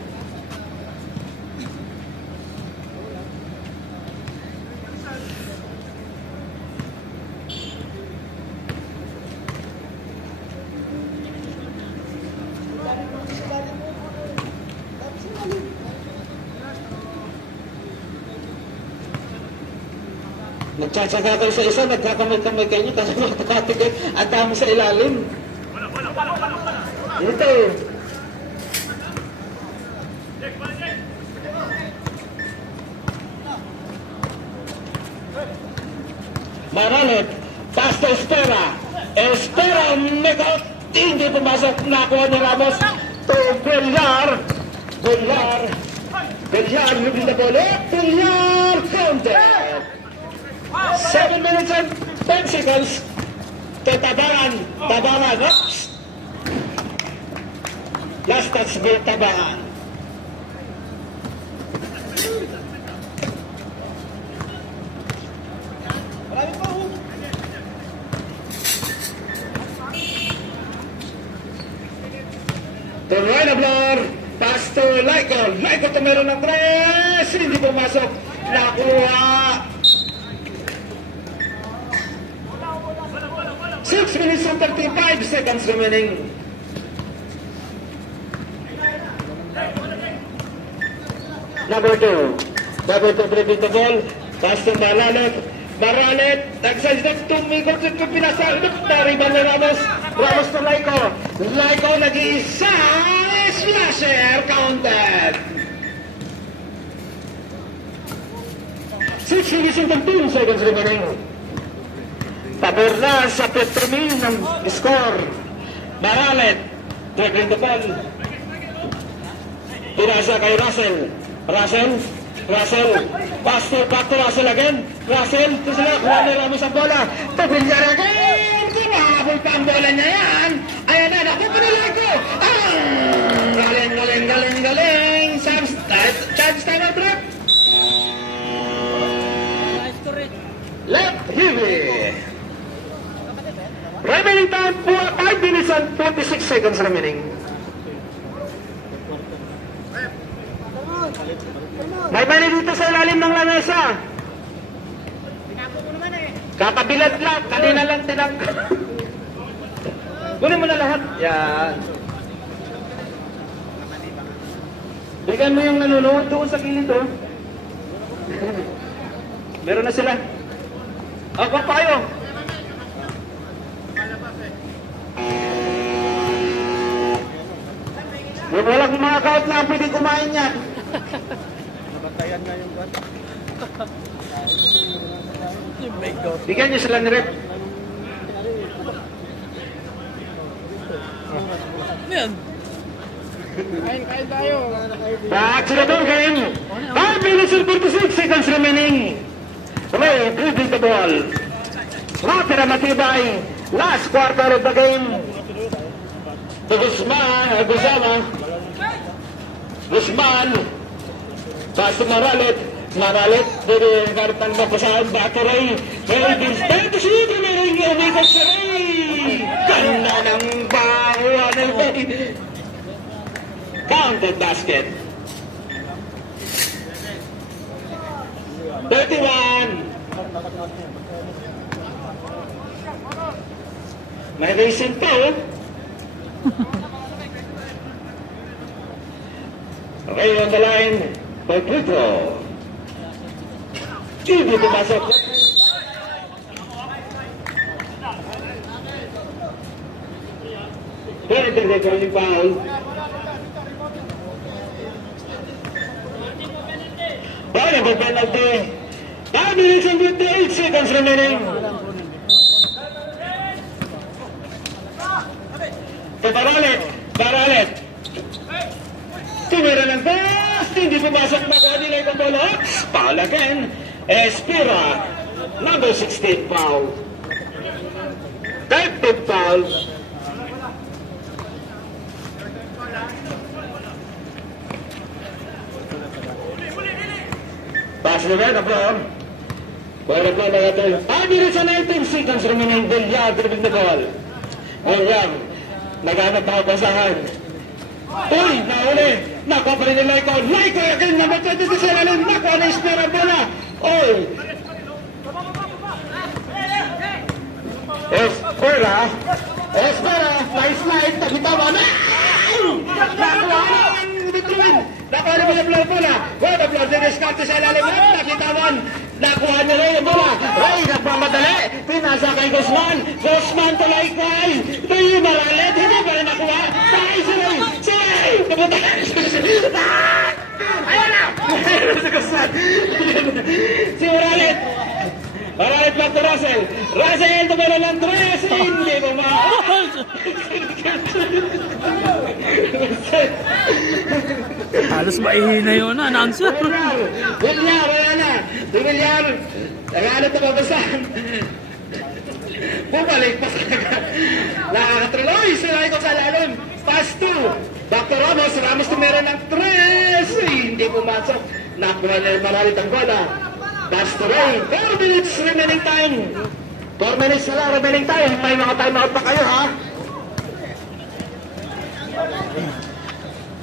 Nagtsatsaga kayo sa isa, nagkakamay-kamay kayo, kasi makakatigay, ang dami sa ilalim. Dito. Maralit, pass to Espera. Espera, make-out, hindi pumasok, nakuha ni Ramos to Villar. Villar moving the ball up. Villar counted. 7 minutes and 10 seconds. Tabangan. Tabangan. Oops. Last touch by Tabangan. To right of Lord, pass to Laiko. Laiko to meron ng tres. Hindi pumasok. Nakuha. 6 minutes and 35 seconds remaining. Number 2. Number 2 dribbling the ball. Pass to Maralet. Maralet. Nagsajdap tumikot at pinasaldok. Nariban na Ramos. Ramos to Laiko. Laiko nag-iisa. Slasher counted. 6 minutes and 15 seconds remaining. Pabor na sa Petromin ng score. Maralet. Dribbling the ball. Pinasa kay Russell. Russell. Pass back to Russell again. Russell. Ito sila. Kuha ni Ramos ang bola. Pabilyar again. Kumabol pa ang bola niya yan. Ayan na. Naku pa nila ko. Galing. Chance time out trip. Left heavy. Remaining time for 5 minutes and 46 seconds remaining. May mali dito sa ilalim ng lamesa. Kakabilad lang. Kanina lang tinanggal. Kunin mo na lahat. Yan. Bigyan mo yung nanonood doon sa kilid, oh. Meron na sila. Ako tayo. Walang mga kaut na pwede kumain yan. Nabantayan nga yung bat. Yung may goat. Bigyan niyo sila ni Rep. Yan. Kain tayo. Back to the ball game. 5 minutes and 46 seconds remaining. Ray dribbling the ball. Rapid and matibay. Last quarter of the game. To Guzman. Pass to Maralet. Dito yung karitan mo pa saan. Back to Ray. Ray gives back to shoot. Meron yung umikot sa Ray. Ganda ng bawa ng Ray. Counted basket. 31. May racing pa, oh. Okay, on the line. Pagputo. Hindi pumasok. Pwede na yung foul. Bali ba penalty? 5 minutes and 58 seconds remaining. To Maralet. Tumira ng pass. Hindi pumasok na ko. Nila yung bola. Foul again. Espira. Number 16 foul. 5th foul. Pass na rin, Abraham. Ball na natin. 5 minutes and 19 seconds remaining. Villar dribbling the ball. Villar. Naghanap ako basahan. Uy! Nahuli! Nakuha pa rin ni Laiko. Laiko again! Number 22 sa ilalim. Nakuha na Espera ang bola. Uy! Espera! Slide! Tabi-tawa na! Nakuha na! Bitruin! Nakuha na yung bola. What a blood! Diniscarte sa ilalim. Tabi-tawan! Nakuha niya rin yung bola. Ray! Nagmamadali! Pinasa kay Guzman. Guzman to Laiko. Ito yung Maralet. Hindi pa rin nakuha. Sakay si Ray! Ayan na! Si Maralet! Maralet back to Russell! Russell! Tumira ng tres! Hindi mo Halos maihina yung announcer. Villar, wala na. Si Villar, nagalit na babasan. Bumalik pa talaga. Nakakatuloy, sinay ko sa lalim. Pass 2. Back to Ramos. Ramos tumira ng 3. Hindi pumasok. Nakuha na yung maralit ang bola. Pass to Ray. 4 minutes remaining time. 4 minutes na lang remaining time. May mga timeout pa kayo, ha?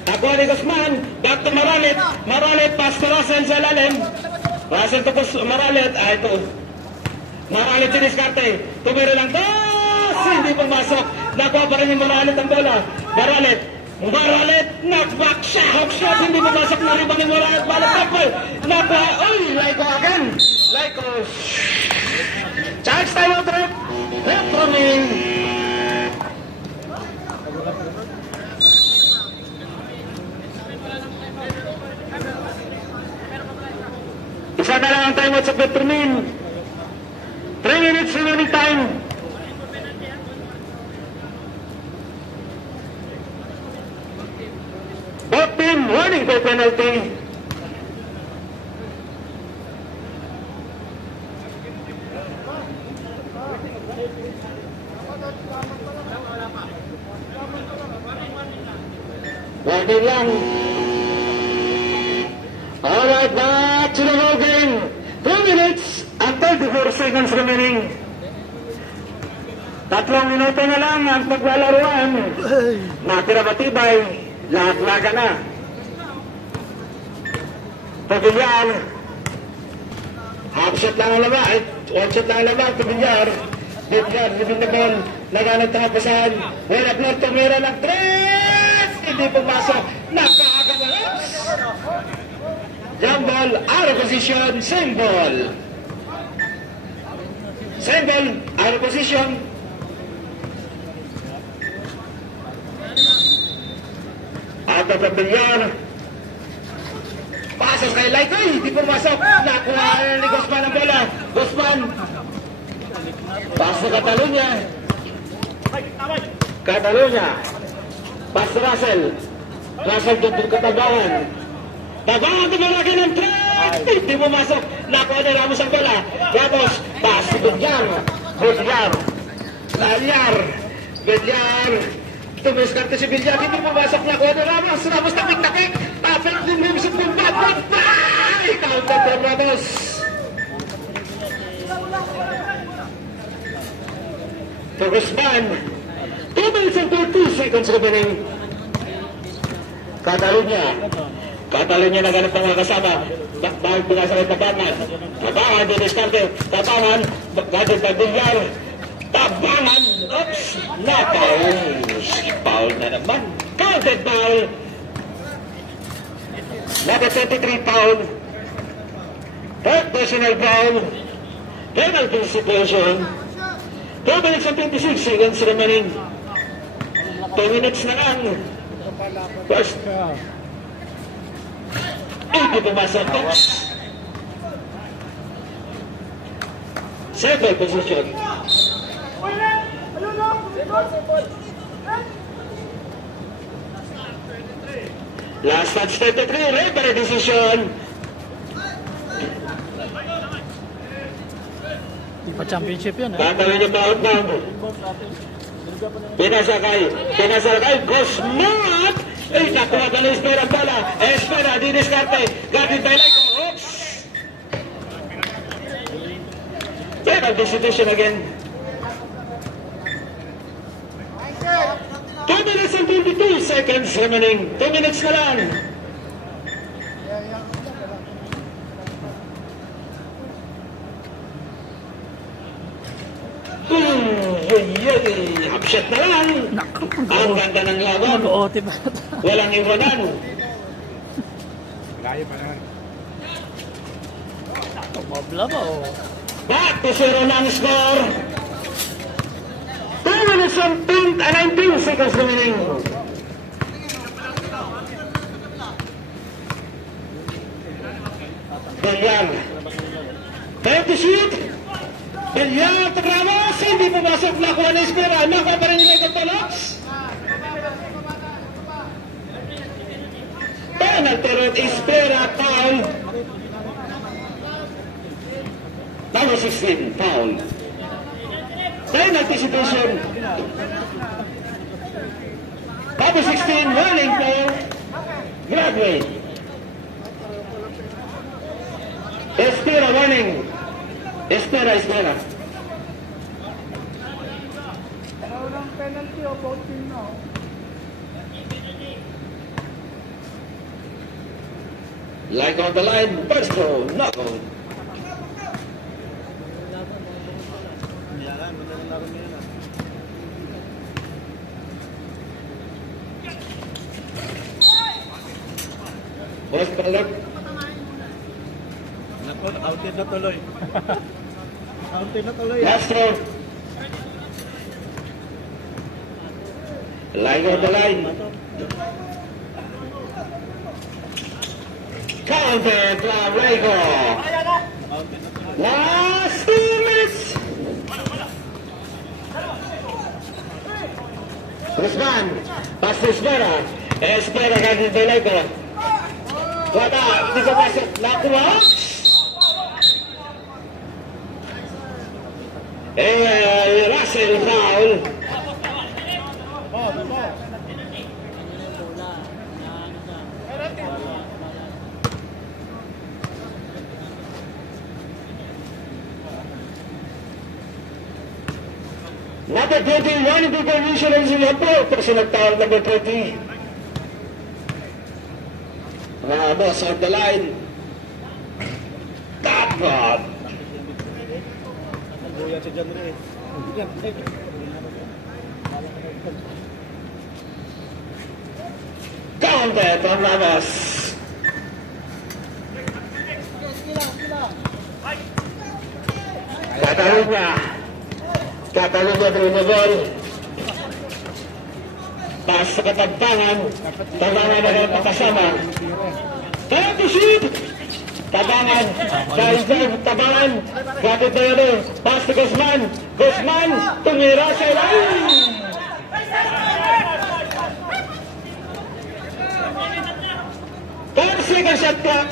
Nakuha ni Guzman. Back to Maralit. Maralit, pass to Russell sa lalim. Russell to Maralit. Ito. Maralit si Discarte. Tumira lang. Hindi pumasok. Nakuha pa rin yung Maralit ang bola. Maralit. Maralit. Knockback. Hook shot. Hindi pumasok na rin ni Maralit. Balik tapal. Nakuha. Uy! Laiko again. Laiko. Charge time out rep. Rep Romain. Isa na lang ang time out sa Petromin. 3 minutes remaining time. Both team warning for penalty. Warning lang. Alright, back to the ball game. 2 minutes and 34 seconds remaining. 3 minuto na lang ang paglalaruan. Natira matibay. Lahat-laga na. Pagbilyar. Half shot lang ang laba. One shot lang ang laba. Pagbilyar. Pagbilyar. Living the ball. Naganap tangapasan. Well up north. Tumira ng 3. Hindi pumasok. Nakakagalas. Jump ball. Out of position. Same ball. Same ball. Out of position. Out of the Villar. Pasas kay Laikoy. Hindi pumasok. Nakuha ni Guzman ang bola. Guzman. Pas sa Catalunya. Catalunya. Pas sa Russell. Russell tuntun katabangan. Tabangan tumalagay ng 3. Hindi pumasok. Nakuha ni Ramos ang bola. Ramos. Pas sa Villar. Villar. Villar. Villar. Tumiskarte si Villar. Hindi pumasok. Nakuha ni Ramos. Ramos tapik-tapik. Tapik din mo sa pumbat. Goodbye! Counter from Ramos. For Guzman. 2 minutes and 30 seconds remaining. Catalunya. Catalunya naganap ng mga kasama. Dahil pinasa ng tabangan. Tabangan, diniskarte. Tabangan. Gadit ng Villar. Tabangan. Oops. Nakaw. Foul na naman. Counted foul. Number 23 foul. Third personal foul. Penalty situation. 2 minutes and 26 seconds remaining. 2 minutes na lang. First. Hindi pumasok. Oops. Second position. Last touch 33. Referee decision. Ipa championship yun. Tatawin niyo pa outbound. Pinasakay. Guzman. Ay, nakuha ka na Espera pala. Espera, diniskarte. Gadit by Laiko. Oops. Penalty situation again. 2 minutes and 22 seconds remaining. 2 minutes na lang. Upset na lang. Naku. Ang ganda ng laban. Mag-OT ba? Walang iwanan. Tumabla ba o? Back to 0 na ang score. 2 minutes and 19 seconds remaining. Villar. Time to shoot. Villar to Ramos. Hindi pumasok. Nakuha na Espera. Nakuha pa rin nila yung Tolox. Penalty Pero Espera, foul. Number 16, foul. Penalty situation. Number 16, running for Graduate. Espera running. Espera. Like on the line, Bersto, knockout. Kailangan, madaling laro niya yun. Boss Balak, Naku, outed na tuloy. Outed na tuloy. last round. Like on the line. Counter from Rego. Outed na tuloy. Last 2 minutes. Guzman, pass to Espera. Espera ganti de Rego. Wata, hindi ko pasok. Nakuha. Russell foul. Number 21, hindi ko insurance niya po. Personal foul number 20. Ramos on the line. Dapat. Buya si John Ray. Counter from Ramos. Catalunya terima gol. Pas sa katampangan, tabangan na ng pakasama. Time to shoot! Tabangan, tabangan, kapit na yun. Pas to Guzman, tumira sa line! Second shot clock.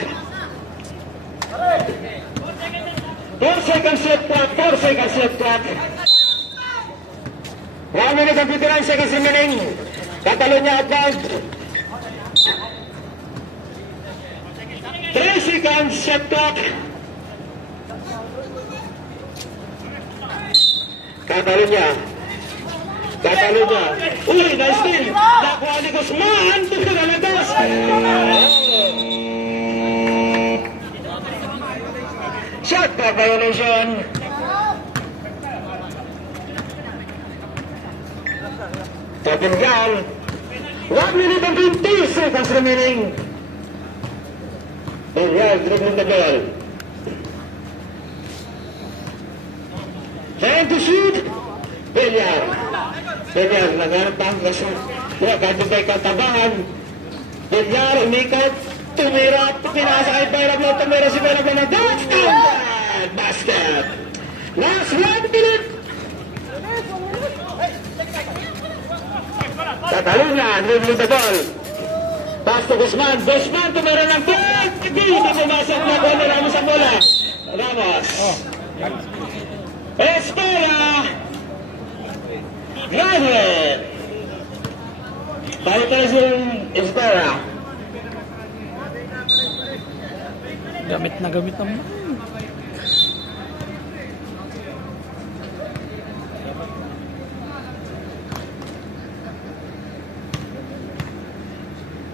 4 seconds shot clock. 1 minute and 59 seconds remaining. Catalunya outbound. 3 seconds shot clock. Catalunya. Uy, nice steal. Nakuha ni Guzman. Tumalagas. Shot clock violation. Open goal. 1 minute and 20 seconds remaining. Villar dribbling the ball. Trying to shoot. Villar naghanap ang kaso. Ganto tayo katabangan. Villar umikot. Tumira. Pinasa kay Bayram. Tumira si Bayram na touchdown. Basket. Last 1 minute. Catalunya, dribbling the ball. Pass to Guzman. Tumira ng ball. Hindi pumasok na ball na Ramos ang bola. Ramos. Espera. Graduate. Tayo tayo yung Espera. Gamit naman.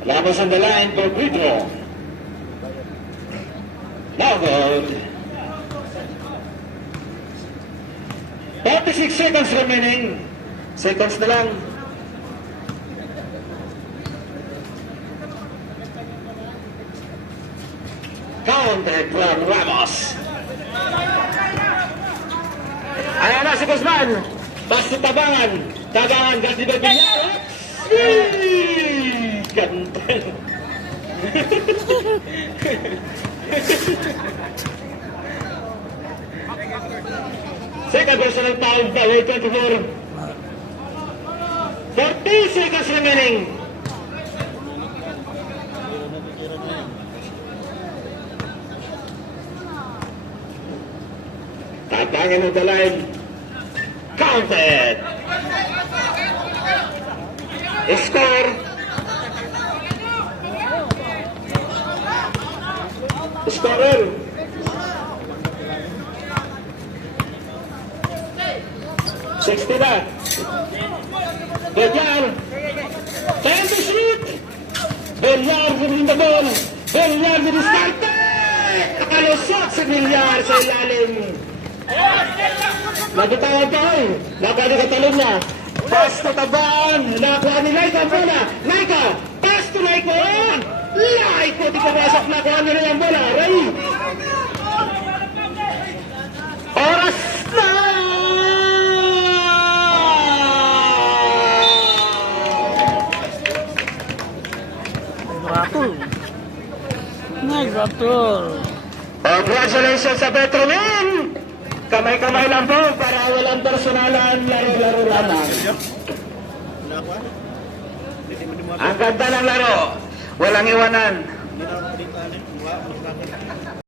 Ramos on the line for free throw. Now goal. 46 seconds remaining. Seconds na lang. Counter from Ramos. Ayan na si Guzman. Basta tabangan. Ganti ba Villar? Ganda. Second personal foul, foul 24. 40 seconds remaining. Hanging on the line. Counted. Score. Scorer. Sixty na. Bellar. Time to shoot. Bellar winning the ball. Bellar with the start. Nakalusot si Villar sa ilalim. Nagitawag ka eh. Nakali ka talon niya. Pass to Taban. Nakuha ni Laika ang bola. Laika. Pass to Laika. Laika. Di pumasok. Nakuha nila yung bola. Ray. Oras na. Gratul. Gratul. Congratulations sa Petromin! Kamay-kamay lang po para walang personalan, laro-laro lamang. Ang ganda ng laro, walang iwanan.